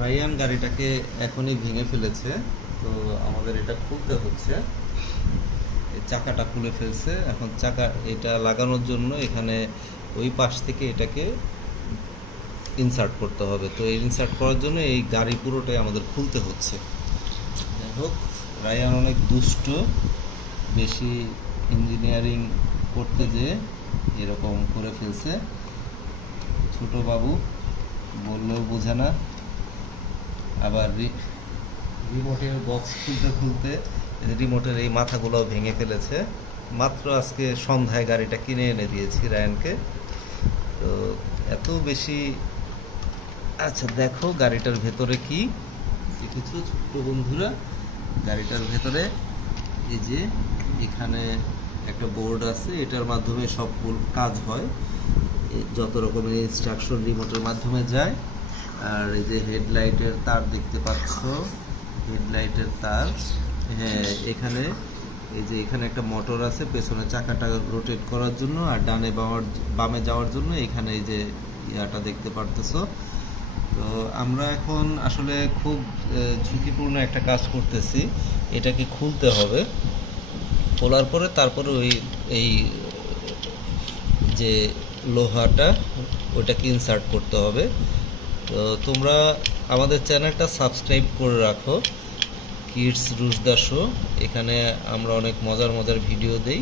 Ryan গাড়িটাকে এখনই ভেঙে ফেলেছে, তো আমাদের এটা খুলতে হচ্ছে। এই চাকাটা খুলে ফেলছে, এখন চাকা এটা লাগানোর জন্য এখানে ওই পাশ থেকে এটাকে ইনসার্ট করতে হবে। তো এই ইনসার্ট করার জন্য এই গাড়ি পুরোটাই আমাদের খুলতে হচ্ছে। যাই হোক, রায়ান অনেক দুষ্ট, বেশি ইঞ্জিনিয়ারিং করতে যেয়ে এরকম করে ফেলছে। ছোট বাবু বললেও বোঝে না, আবার রিমোটের বক্স খুলতে খুলতে রিমোটের এই মাথাগুলোও ভেঙে ফেলেছে। মাত্র আজকে সন্ধ্যায় গাড়িটা কিনে এনে দিয়েছি রায়ানকে, তো এত বেশি। আচ্ছা দেখো গাড়িটার ভেতরে কি দেখেছো ছোট্ট বন্ধুরা, গাড়িটার ভেতরে এই যে এখানে একটা বোর্ড আছে, এটার মাধ্যমে সব কাজ হয়, যত রকমের ইনস্ট্রাকশন রিমোটের মাধ্যমে যায়। আর এই যে হেডলাইটের তার দেখতে পাচ্ছ, হেডলাইটের তার, হ্যাঁ এখানে এই যে এখানে একটা মোটর আছে পেছনে চাকাটা রোটেট করার জন্য, আর ডানে বামে যাওয়ার জন্য এখানে এই যে ইয়াটা দেখতে পারতেছো। তো আমরা এখন আসলে খুব ঝুঁকিপূর্ণ একটা কাজ করতেছি, এটাকে খুলতে হবে। খোলার পরে তারপরে এই যে লোহাটা ওইটাকে ইনসার্ট করতে হবে। তো তোমরা আমাদের চ্যানেলটা সাবস্ক্রাইব করে রাখো, কিডস রুশদা শো। এখানে আমরা অনেক মজার মজার ভিডিও দেই,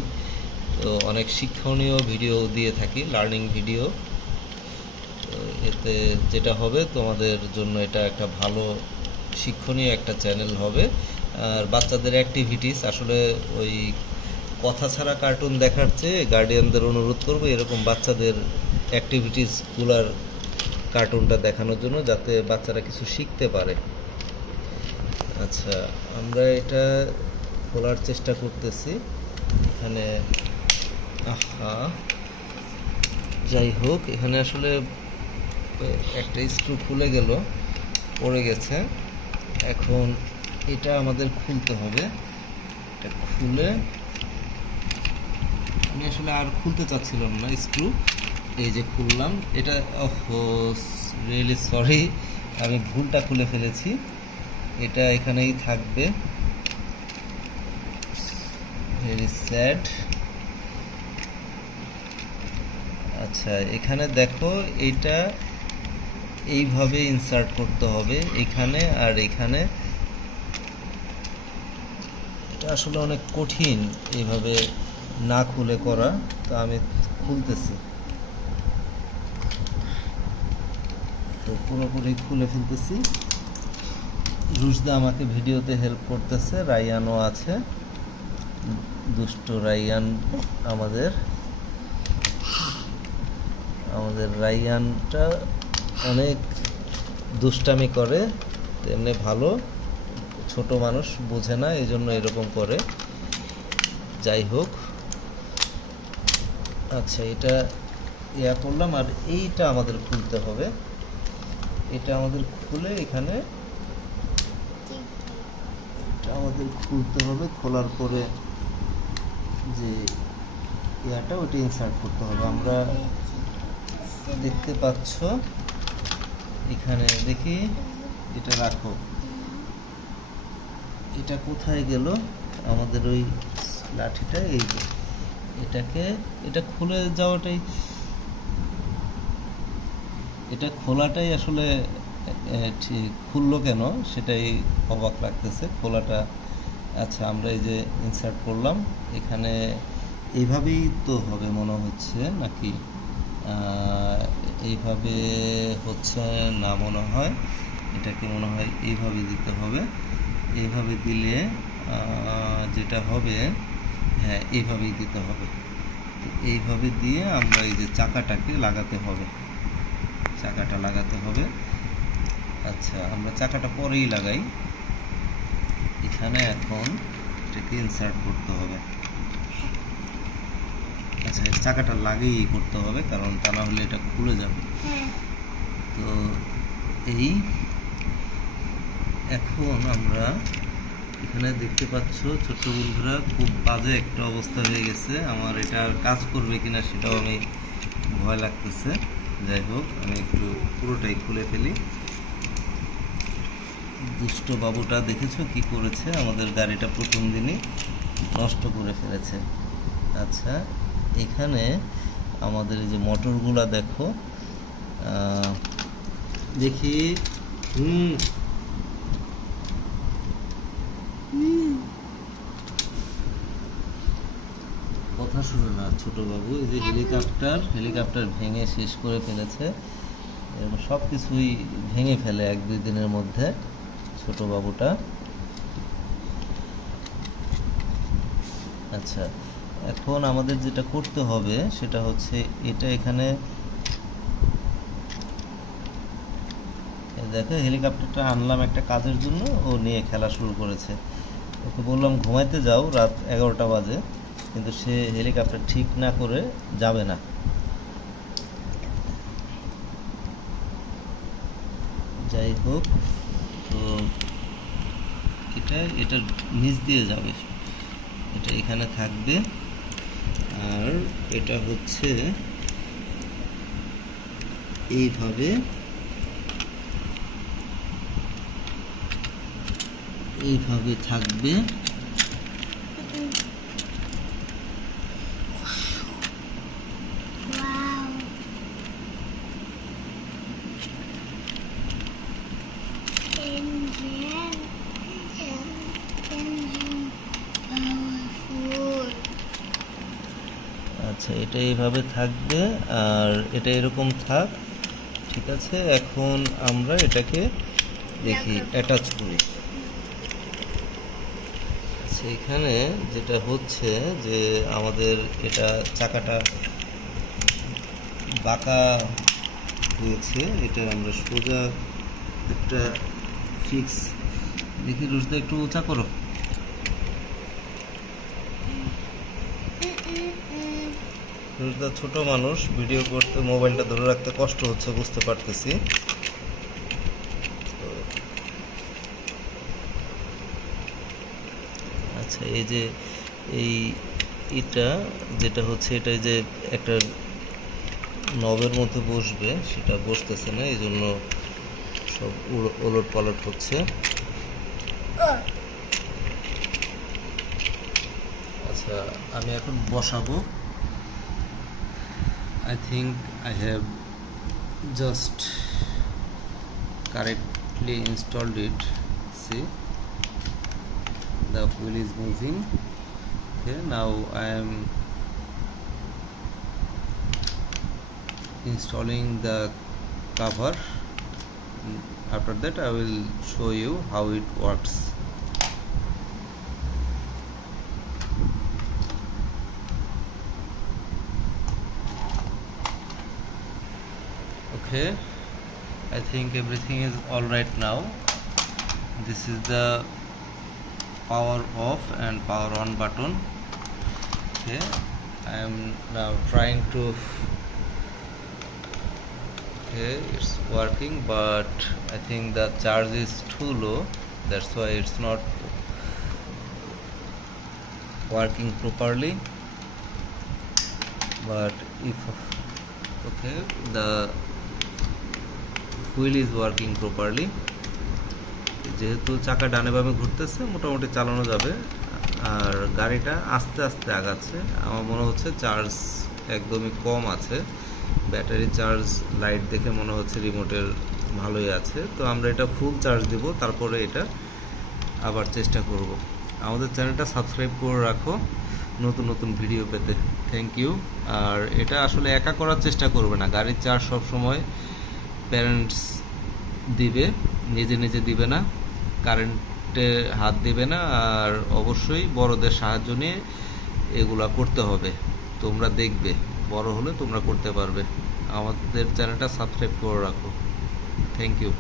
তো অনেক শিক্ষণীয় ভিডিও দিয়ে থাকি, লার্নিং ভিডিও। এতে যেটা হবে তোমাদের জন্য এটা একটা ভালো শিক্ষণীয় একটা চ্যানেল হবে। আর বাচ্চাদের অ্যাক্টিভিটিস আসলে ওই কথা ছাড়া কার্টুন দেখার চেয়ে গার্ডিয়ানদের অনুরোধ করবো এরকম বাচ্চাদের অ্যাক্টিভিটিসগুলার কার্টুনটা দেখানোর জন্য, যাতে বাচ্চারা কিছু শিখতে পারে। আচ্ছা, আমরা এটা খোলার চেষ্টা করতেছি এখানে। আহা, যাই হোক, এখানে আসলে একটা স্ক্রু খুলে গেল, পড়ে গেছে। এখন এটা আমাদের খুলতে হবে। এটা খুলে, আমি আসলে আর খুলতে চাচ্ছিলাম না স্ক্রু, এই যে খুললাম এটা। রিয়েলি সরি, আমি ভুলটা খুলে ফেলেছি, এটা এখানেই থাকবে। Very sad. আচ্ছা, এখানে দেখো এটা এইভাবে ইনসার্ট করতে হবে এখানে আর এখানে। এটা আসলে অনেক কঠিন এইভাবে না খুলে করা, তো আমি খুলতেছি। তো পুরোপুরি খুলে ফেলতেছি। রুশদা আমাকে ভিডিওতে হেল্প করতেছে, রায়ানও আছে, দুষ্ট রায়ান। আমাদের রায়ানটা অনেক দুষ্টামি করে, তেমনি ভালো, ছোট মানুষ বোঝে না, এই জন্য এরকম করে। যাই হোক, আচ্ছা এটা ইয়া করলাম, আর এইটা আমাদের খুলতে হবে। এটা আমাদের খুলে এখানে এটা আমাদের খুলতে হবে। খোলার পরে যে ইয়াটা ওটা ইনসার্ট করতে হবে। আমরা দেখতে পাচ্ছ এখানে, দেখি এটা রাখো। এটা কোথায় গেল আমাদের ওই লাঠিটা? এই যে এটাকে, এটা খুলে যাওয়াটাই, এটা খোলাটাই আসলে ঠিক খুললো কেন সেটাই অবাক লাগতেছে খোলাটা। আচ্ছা, আমরা এই যে ইনসার্ট করলাম এখানে, এইভাবেই তো হবে মনে হচ্ছে নাকি? এইভাবে হচ্ছে না মনে হয়, এটাকে মনে হয় এইভাবে দিতে হবে। এইভাবে দিলে যেটা হবে, হ্যাঁ এইভাবেই দিতে হবে। এইভাবে দিয়ে আমরা এই যে চাকাটাকে লাগাতে হবে, চাকাটা লাগাতে হবে। আচ্ছা, আমরা চাকাটা পরেই লাগাই। এখানে এখন এটাকে ইনসার্ট করতে হবে। আচ্ছা, চাকাটা লাগিয়েই করতে হবে, কারণ তা না হলে এটা খুলে যাবে। তো এই এখন আমরা এখানে দেখতে পাচ্ছ ছোট্ট বন্ধুরা, খুব বাজে একটা অবস্থা হয়ে গেছে। আমার এটা কাজ করবে কিনা সেটাও আমি ভয় লাগতেছে। যাই হোক, আমি একটু পুরোটাই খুলে ফেলি। দুষ্ট বাবুটা দেখেছো কি করেছে, আমাদের গাড়িটা প্রথম দিনই নষ্ট করে ফেলেছে। আচ্ছা, এখানে আমাদের এই যে মোটরগুলা দেখো, দেখি কথা শুনে না ছোট বাবু। এই যে হেলিকপ্টার ভেঙে শেষ করে ফেলেছে, সব কিছুই ভেঙে ফেলে 1-2 দিনের মধ্যে ছোট বাবুটা। আচ্ছা, এখন আমাদের যেটা করতে হবে সেটা হচ্ছে এটা এখানে দেখো, হেলিকপ্টারটা আনলাম একটা কাজের জন্য, ও নিয়ে খেলা শুরু করেছে। ওকে বললাম ঘুমাইতে যাও, রাত 11টা বাজে, কিন্তু সে হেলিকপ্টার ঠিক না করে যাবে না। যাই হোক, তো এটা নিচ দিয়ে যাবে, এটা এখানে থাকবে। আর এটা হচ্ছে এইভাবে থাকবে। আচ্ছা, এটা এইভাবে থাকবে, আর এটা এরকম থাক, ঠিক আছে। এখন আমরা এটাকে দেখি অ্যাটাচ করি। আচ্ছা, এখানে যেটা হচ্ছে যে আমাদের এটা চাকাটা বাঁকা হয়েছে, এটা আমরা সোজা একটা ফিক্স দেখি। রোজদা একটু উঁচা করো। রোজদা ছোট মানুষ, ভিডিও করতে মোবাইলটা ধরে রাখতে কষ্ট হচ্ছে, বুঝতে পারতেছি। আচ্ছা, এই যে এটা যেটা হচ্ছে, এটা যে একটা নবের মধ্যে বসবে, সেটা বসতেছে না, এই জন্য সব ওলট পালট হচ্ছে। আচ্ছা, আমি এখন বসাবো। I think I have just correctly installed it. See, the wheel is moving. Okay, now I am installing the cover. After that I will show you how it works. Okay, I think everything is all right now. This is the power off and power on button. Okay, I am now trying to, okay, it's working, but I think the charge is too low, that's why it's not working properly. But if, okay, the wheel is working properly. যেহেতু চাকা ডানে বামে ঘুরতেছে, মোটামুটি চালানো যাবে। আর গাড়িটা আস্তে আস্তে আগাচ্ছে, আমার মনে হচ্ছে চার্জ একদমই কম আছে। ব্যাটারি চার্জ লাইট দেখে মনে হচ্ছে রিমোটের ভালোই আছে। তো আমরা এটা ফুল চার্জ দিব, তারপরে এটা আবার চেষ্টা করব। আমাদের চ্যানেলটা সাবস্ক্রাইব করে রাখো নতুন নতুন ভিডিও পেতে। Thank you. আর এটা আসলে একা করার চেষ্টা করবে না, গাড়ির চার্জ সবসময় প্যারেন্টস দিবে, নিজে নিজে দিবে না, কারেন্টে হাত দিবে না। আর অবশ্যই বড়দের সাহায্য নিয়ে এগুলা করতে হবে। তোমরা দেখবে, বড় হলে তোমরা করতে পারবে। আমাদের চ্যানেলটা সাবস্ক্রাইব করে রাখো। Thank you.